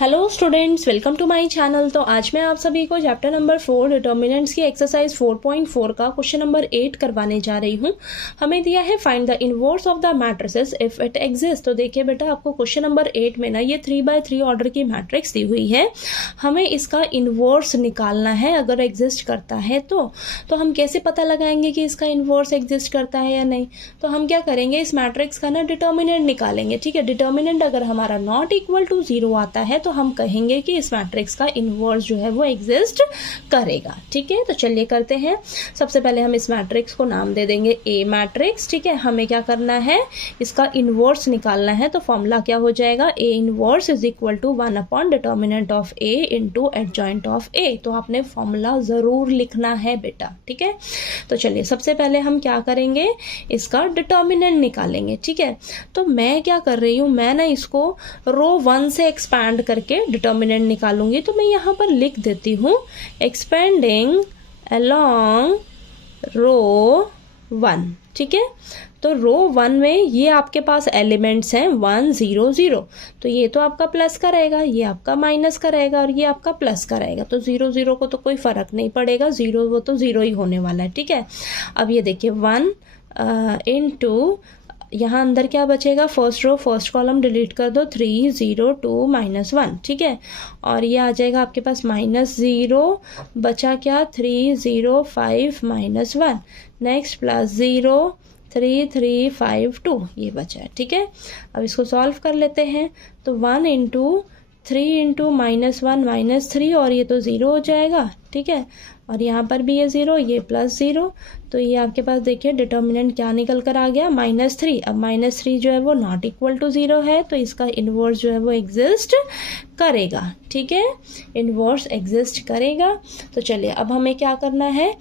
Hello students, welcome to my channel. तो आज मैं आप सभी को चैप्टर नंबर 4 डिटर्मिनेंट्स की एक्सरसाइज 4.4 का क्वेश्चन नंबर 8 करवाने जा रही हूँ। हमें दिया है find the inverse of the matrices if it exist. तो देखिए बेटा, आपको क्वेश्चन नंबर 8 में ना ये 3x3 ऑर्डर की मैट्रिक्स दी हुई है। हमें इसका इनवर्स निकालना है अगर एग्जिस्ट करता है तो हम कैसे पता लगाएंगे कि इसका इनवर्स एग्जिस्ट करता है या नहीं। तो हम क्या करेंगे, इस मैट्रिक्स का ना डिटर्मिनेंट निकालेंगे। ठीक है, डिटर्मिनेंट अगर हमारा नॉट इक्वल टू 0 आता है तो हम कहेंगे कि इस मैट्रिक्स का इनवर्स जो है वो एग्जिस्ट करेगा। ठीक है, तो चलिए करते हैं। सबसे पहले हम इस मैट्रिक्स को नाम दे देंगे ए मैट्रिक्स। ठीक है, हमें क्या करना है, इसका इनवर्स निकालना है। तो फॉर्मूला क्या हो जाएगा, A inverse is equal to 1 upon determinant of A into adjoint of A. तो आपने फॉर्मूला जरूर लिखना है बेटा। ठीक है, तो चलिए सबसे पहले हम क्या करेंगे, इसका डिटर्मिनेंट निकालेंगे। ठीक है, तो मैं क्या कर रही हूँ, मैं ना इसको रो 1 से एक्सपैंड करके डिटर्मिनेंट निकालूंगी। तो मैं यहाँ पर लिख देती हूँ एक्सपेंडिंग अलोंग रो 1। ठीक है, तो रो 1 में ये आपके पास एलिमेंट्स हैं 1 0 0। तो ये तो आपका प्लस का रहेगा, ये आपका माइनस का रहेगा और ये आपका प्लस का रहेगा। तो 0 0 को तो कोई फर्क नहीं पड़ेगा, 0 वो तो 0 ही होने वाला है। ठीक है, अब ये देखिए 1 इंटू यहाँ अंदर क्या बचेगा, first row first column delete कर दो, 3 0 2 -1। ठीक है, और ये आ जाएगा आपके पास -0 बचा क्या, 3 0 5 -1। नेक्स्ट प्लस 0 3 3 5 2 ये बचा है। ठीक है, अब इसको सॉल्व कर लेते हैं। तो 1 इंटू 3 इंटू -1 -3 और ये तो 0 हो जाएगा। ठीक है, और यहाँ पर भी ये 0, ये +0। तो ये आपके पास देखिए डिटर्मिनेंट क्या निकल कर आ गया, -3। अब -3 जो है वो नॉट इक्वल टू 0 है, तो इसका इनवर्स जो है वो एग्जिस्ट करेगा। ठीक है, इनवर्स एग्जिस्ट करेगा। तो चलिए अब हमें क्या करना है,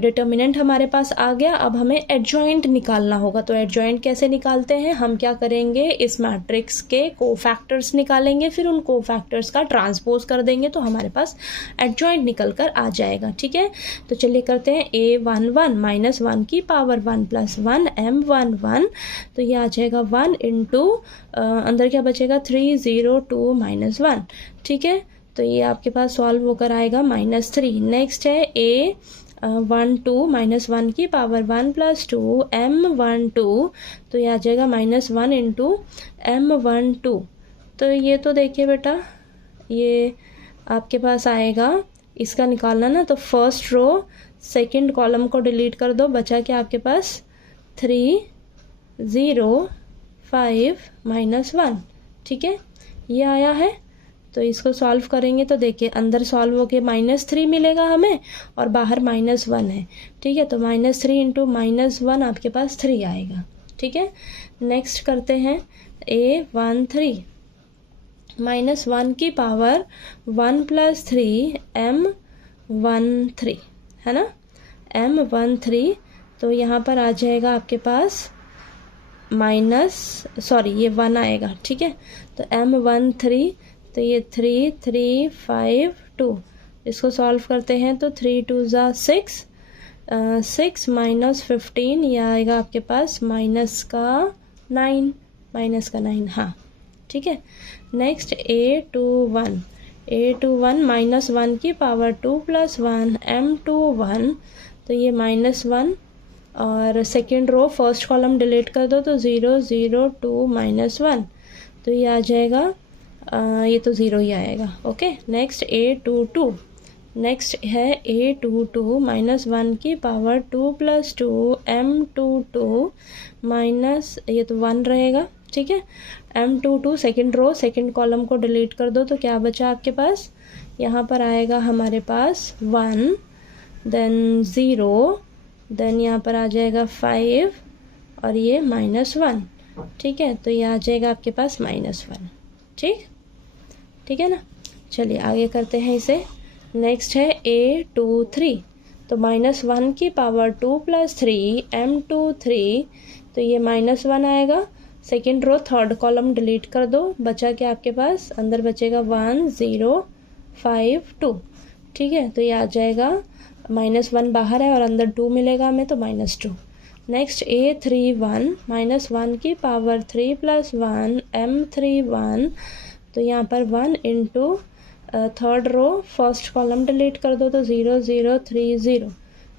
डिटर्मिनेंट हमारे पास आ गया, अब हमें एडजॉइंट निकालना होगा। तो एडजॉइंट कैसे निकालते हैं, हम क्या करेंगे, इस मैट्रिक्स के कोफैक्टर्स निकालेंगे, फिर उन कोफैक्टर्स का ट्रांसपोज कर देंगे तो हमारे पास एडजॉइंट निकल कर आ जाएगा। ठीक है, तो चलिए करते हैं A1 1 -1 की पावर 1 + 1 M1 1। तो ये आ जाएगा 1 इंटू अंदर क्या बचेगा, 3 0 2 -1। ठीक है, तो ये आपके पास सॉल्व होकर आएगा -3। नेक्स्ट है A1 2 -1 की पावर 1 + 2 M1 2। तो ये आ जाएगा -1 इंटू M1 2। तो ये तो देखिए बेटा, ये आपके पास आएगा, इसका निकालना ना, तो फर्स्ट रो सेकंड कॉलम को डिलीट कर दो, बचा क्या आपके पास 3 0 5 -1। ठीक है, ये आया है। तो इसको सॉल्व करेंगे तो देखिए अंदर सॉल्व होके -3 मिलेगा हमें और बाहर -1 है। ठीक है, तो -3 इंटू -1 आपके पास 3 आएगा। ठीक है, नेक्स्ट करते हैं A1 3 -1 की पावर 1 + 3 M1 3 है ना, M1 3। तो यहाँ पर आ जाएगा आपके पास ये 1 आएगा। ठीक है, तो M1 3, तो ये 3 3 5 2। इसको सॉल्व करते हैं तो 3 2 ज़ा 6 6 -15 ये आएगा आपके पास -9 हाँ। ठीक है, नेक्स्ट A21 -1 की पावर 2 + 1 M2 1। तो ये -1 और second row first column delete कर दो, तो 0 0 2 -1। तो ये आ जाएगा ये तो 0 ही आएगा। ओके, नेक्स्ट A22 नेक्स्ट है A22 -1 की पावर 2 + 2 M22 माइनस ये तो 1 रहेगा। ठीक है, M22 second row second column को डिलीट कर दो, तो क्या बचा आपके पास, यहाँ पर आएगा हमारे पास 1 देन 0 देन यहाँ पर आ जाएगा 5 और ये -1। ठीक है, तो ये आ जाएगा आपके पास -1। ठीक है ना, चलिए आगे करते हैं इसे। नेक्स्ट है A23 तो -1 की पावर 2 + 3 M23। तो ये -1 आएगा, second row third column delete कर दो, बचा क्या आपके पास, अंदर बचेगा 1 0 5 2। ठीक है, तो ये आ जाएगा -1 बाहर है और अंदर 2 मिलेगा हमें, तो -2। नेक्स्ट A31 -1 की पावर 3 + 1 M31। तो यहाँ पर 1 into third row first column delete कर दो तो 0 0 3 0,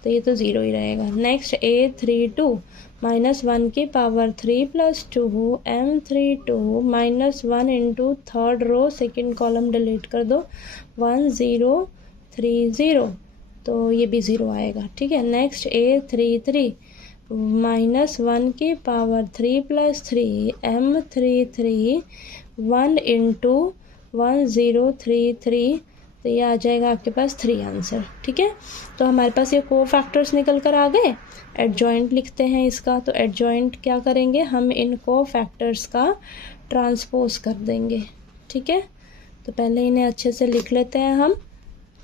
तो ये तो 0 ही रहेगा। नेक्स्ट A32 -1 की power 3 + 2 M32 -1 into third row second column delete कर दो 1 0 3 0, तो ये भी 0 आएगा। ठीक है। नेक्स्ट A33 -1 की पावर 3 + 3 M33 1 इंटू 1 0 3 3, तो ये आ जाएगा आपके पास 3 आंसर। ठीक है। तो हमारे पास ये कोफैक्टर्स निकल कर आ गए। एडजॉइंट लिखते हैं इसका, तो एडजॉइंट क्या करेंगे, हम इन कोफैक्टर्स का ट्रांसपोज कर देंगे। ठीक है। तो पहले इन्हें अच्छे से लिख लेते हैं हम।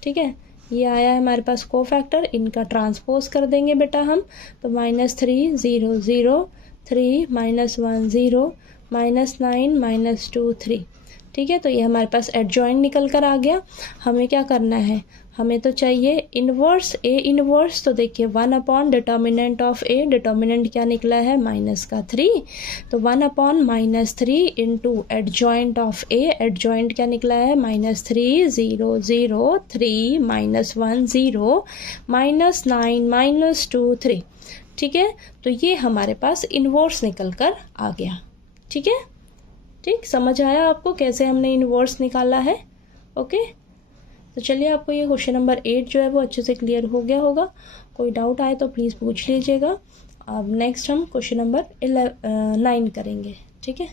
ठीक है। ये आया है हमारे पास कोफैक्टर, इनका ट्रांसपोज कर देंगे बेटा हम। तो -3 0 0 3 -1 0 -9 -2 3। ठीक है। तो ये हमारे पास एडजॉइंट निकल कर आ गया। हमें क्या करना है, हमें तो चाहिए इन्वर्स। ए इन्वर्स, तो देखिए 1 डिटर्मिनेंट ऑफ ए, डिटर्मिनेंट क्या निकला है -3, तो 1 -3 into adjoint of A, adjoint क्या निकला है -3 0 0 3 -1 0 -9 -2 3। ठीक है। तो ये हमारे पास इन्वर्स निकल कर आ गया। ठीक है। ठीक, समझ आया आपको कैसे हमने इन्वर्स निकाला है। ओके। तो चलिए, आपको ये क्वेश्चन नंबर 8 जो है वो अच्छे से क्लियर हो गया होगा। कोई डाउट आए तो प्लीज़ पूछ लीजिएगा। अब नेक्स्ट हम क्वेश्चन नंबर 9 करेंगे। ठीक है।